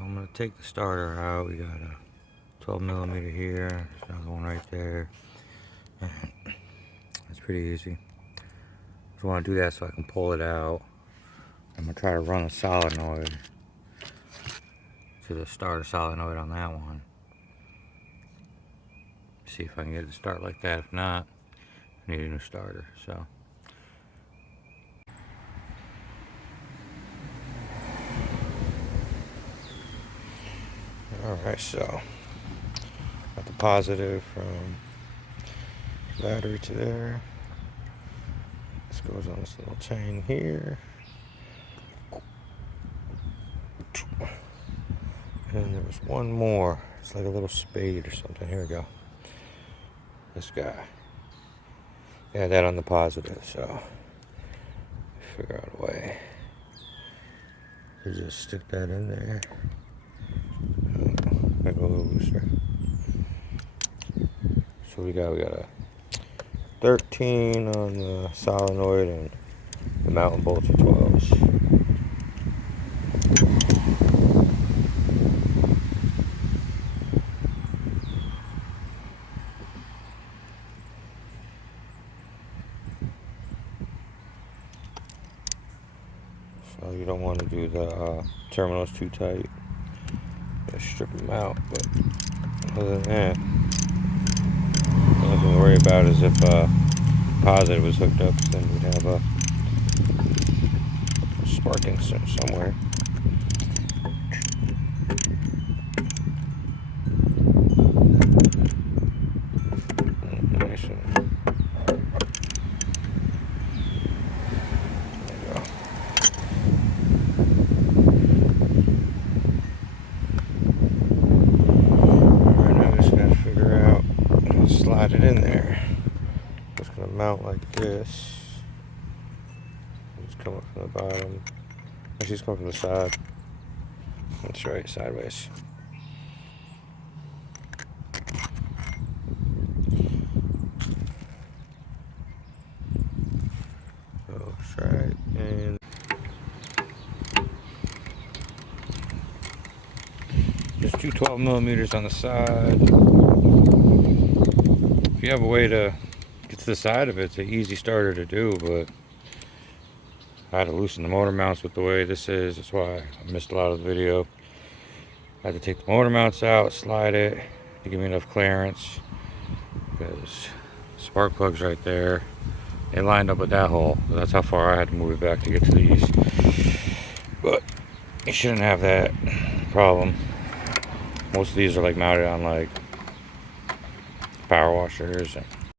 So I'm going to take the starter out. We got a 12mm here. There's another one right there. That's pretty easy. Just want to do that so I can pull it out. I'm going to try to run a solenoid to the starter solenoid on that one. See if I can get it to start like that. If not, I need a new starter. So. Alright, so got the positive from battery to there. This goes on this little chain here. And there was one more. It's like a little spade or something. Here we go. This guy. Yeah, that on the positive, so figure out a way to just stick that in there. Make it a little looser. So we got a 13 on the solenoid and the mountain bolts are 12s. So you don't want to do the terminals too tight. Just strip them out, but other than that, nothing to worry about is if positive was hooked up, then we'd have a sparking somewhere. Nice and there you go. Alright, now I just gotta figure out how to slide it in there. It's gonna mount like this. Just come up from the bottom. Actually, just come from the side. That's right, sideways. So, right, and there's two 12mm on the side. If you have a way to get to the side of it, it's an easy starter to do, but I had to loosen the motor mounts with the way this is. That's why I missed a lot of the video. I had to take the motor mounts out, slide it to give me enough clearance, because spark plug's right there. They lined up with that hole. That's how far I had to move it back to get to these. But you shouldn't have that problem. Most of these are like mounted on like power washers and